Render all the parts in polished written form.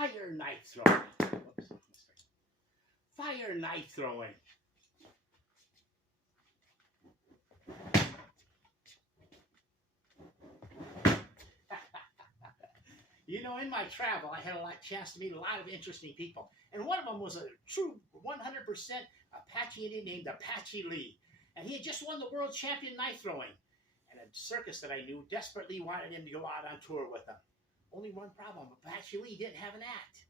Fire knife throwing. Whoops. Fire knife throwing. You know, in my travel, I had a chance to meet a lot of interesting people. And one of them was a true 100% Apache Indian named Apache Lee. And he had just won the world champion knife throwing. And a circus that I knew desperately wanted him to go out on tour with them. Only one problem, Apache Lee didn't have an act.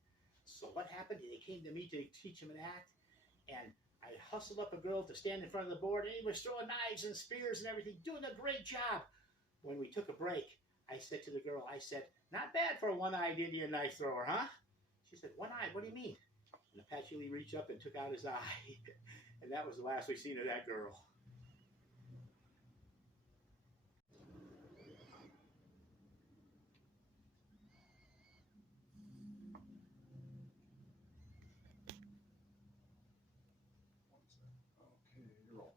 So what happened? They came to me to teach him an act. And I hustled up a girl to stand in front of the board, and he was throwing knives and spears and everything, doing a great job. When we took a break, I said to the girl, I said, "Not bad for a one-eyed Indian knife thrower, huh?" She said, "One-eyed, what do you mean?" And Apache Lee reached up and took out his eye. And that was the last we seen of that girl. Okay, roll.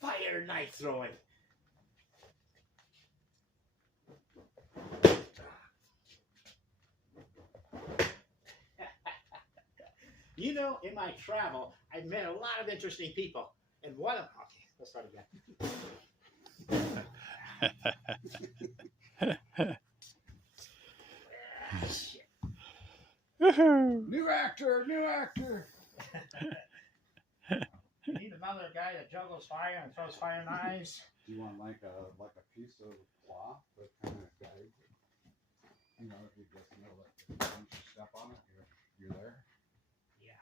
Fire knife throwing. You know, in my travel, I've met a lot of interesting people. And one of them, okay, let's start again. Shit. New actor, new actor. You need another guy that juggles fire and throws fire knives. Do you want like a piece of cloth that kind of guides it? You know, if you just know that once you step on it, you're there. Yeah.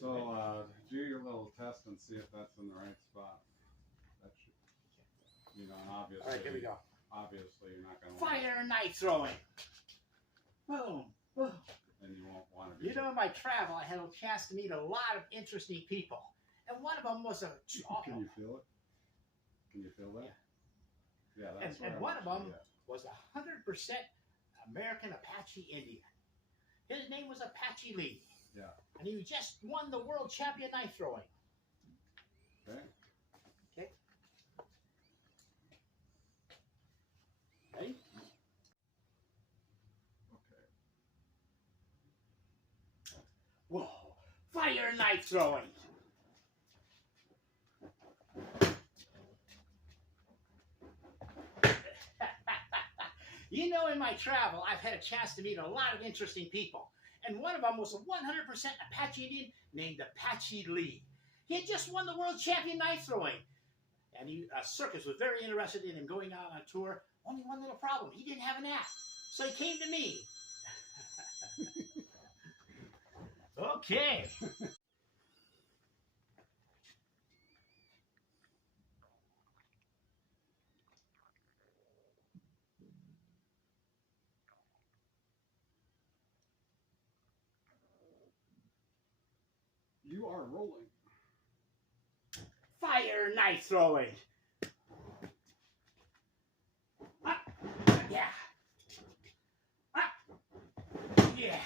So do your little test and see if that's in the right spot. That should, you know, and obviously. All right, here we go. Obviously, you're not going to. Fire knife throwing. Boom. Boom. And you won't want to be. You know, in my travel, I had a chance to meet a lot of interesting people. And one of them was a... Can you feel it? Can you feel that? Yeah, that's and one of them was 100% American Apache Indian. His name was Apache Lee. Yeah. And he just won the world champion knife throwing. Okay. Okay. Ready? Okay. Whoa. Fire knife throwing. You know, in my travel, I've had a chance to meet a lot of interesting people. And one of them was a 100% Apache Indian named Apache Lee. He had just won the world champion knife throwing. And a circus was very interested in him going out on tour. Only one little problem. He didn't have an act. So he came to me. Okay. You are rolling. Fire knife throwing. Up. Yeah. Up. Yeah.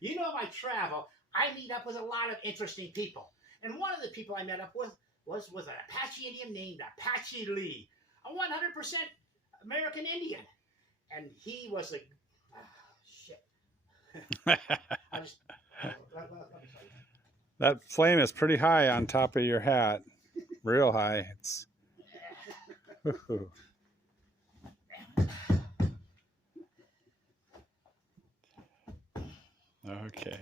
You know, my travel, I meet up with a lot of interesting people. And one of the people I met up with was an Apache Indian named Apache Lee, a 100% American Indian. And he was a... shit. I just... let me tell you. That flame is pretty high on top of your hat. Real high. It's. Woohoo. Okay.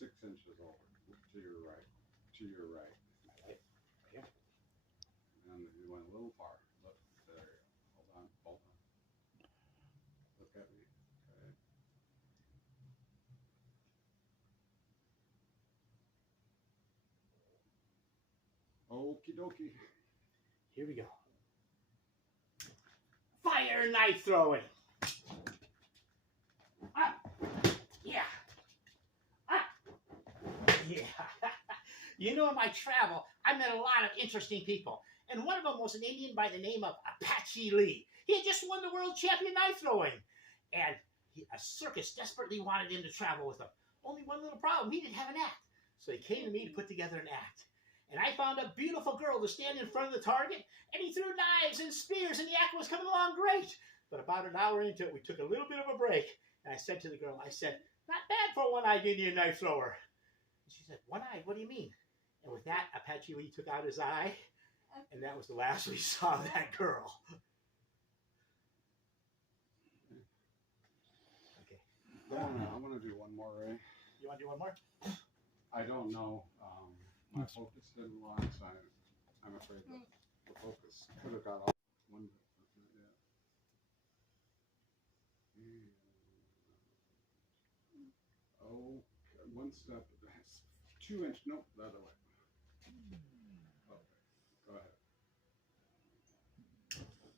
To your right. To your right. Right here. And you went a little far. Look, there you go. Hold on. Hold on. Look at me. Okay. Okie dokie. Here we go. Fire knife throwing. Up. Yeah. Up. Yeah. You know, in my travel, I met a lot of interesting people, and one of them was an Indian by the name of Apache Lee. He had just won the world champion knife throwing, and a circus desperately wanted him to travel with them. Only one little problem: he didn't have an act. So he came to me to put together an act. And I found a beautiful girl to stand in front of the target, and he threw knives and spears, and the act was coming along great. But about an hour into it, we took a little bit of a break, and I said to the girl, I said, "Not bad for a one-eyed Indian knife thrower." And she said, "One-eyed? What do you mean?" And with that, Apache Lee took out his eye, and that was the last we saw of that girl. Okay. I'm gonna do one more, Ray. You want to do one more? I don't know. My focus didn't launch. I'm afraid that the focus could have got off. One, yeah. Oh, one step. 2 inch. Nope, the other way. Okay, go ahead.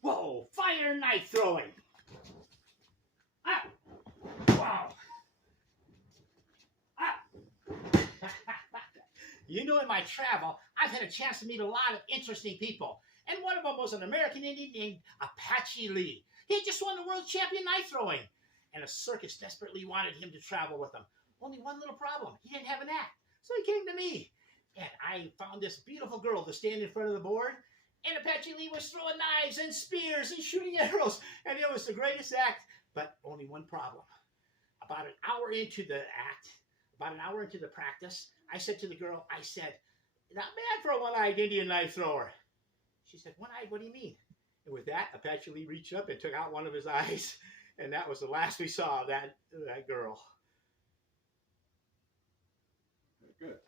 Whoa! Fire knife throwing! Ah! Wow! Ah! You know, in my travel, I've had a chance to meet a lot of interesting people, and one of them was an American Indian named Apache Lee. He had just won the world champion knife throwing, and a circus desperately wanted him to travel with them. Only one little problem: he didn't have an act. So he came to me, and I found this beautiful girl to stand in front of the board, and Apache Lee was throwing knives and spears and shooting arrows, and it was the greatest act, but only one problem. About an hour into the act, about an hour into the practice, I said to the girl, I said, "Not bad for a one-eyed Indian knife thrower." She said, "One-eyed? What do you mean?" And with that, Apache Lee reached up and took out one of his eyes, and that was the last we saw of that girl. Good.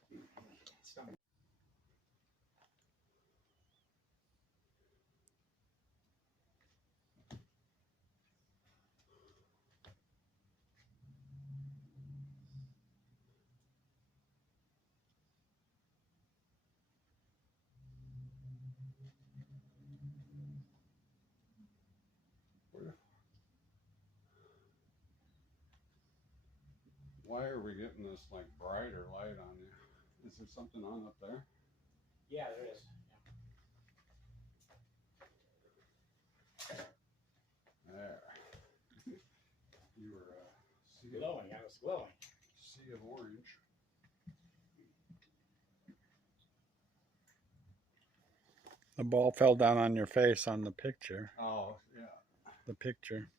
Why are we getting this like brighter light on you? Is there something on up there? Yeah, there is. There. You were Glowing. I was glowing. sea of orange. The ball fell down on your face on the picture. Oh, yeah. The picture.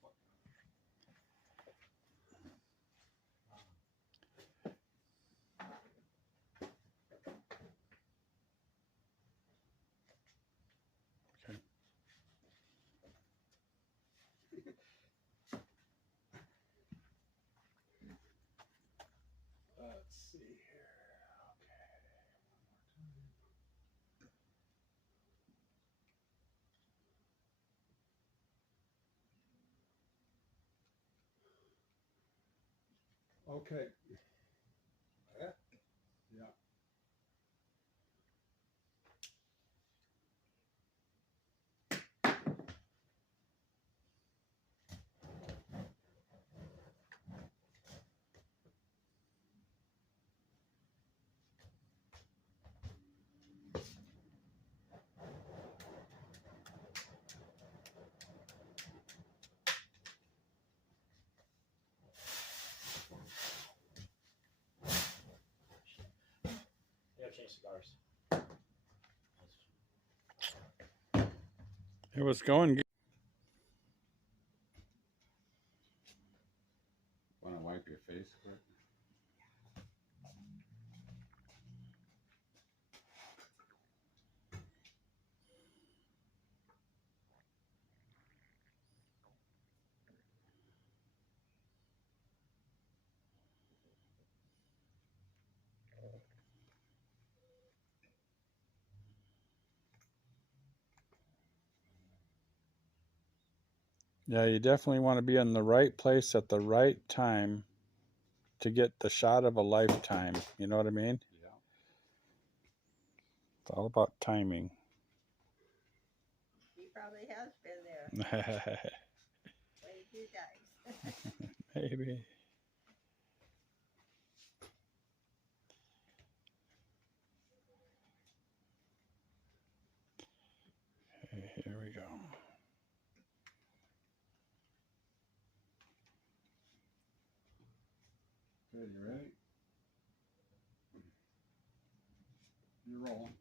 Okay. Let's see here. Okay. Okay. Yeah. They have changed cigars. It was going good. Want to wipe your face quick? Yeah, you definitely want to be in the right place at the right time to get the shot of a lifetime. You know what I mean? Yeah. It's all about timing. He probably has been there quite a few times. Maybe. Okay, you ready? You're rolling.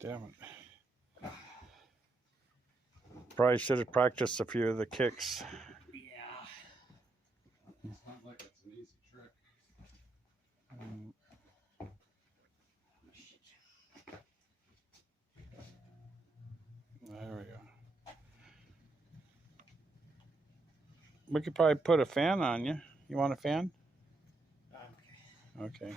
Damn it. Probably should have practiced a few of the kicks. Yeah. It's not like it's an easy trick. There we go. We could probably put a fan on you. You want a fan? Okay. Okay.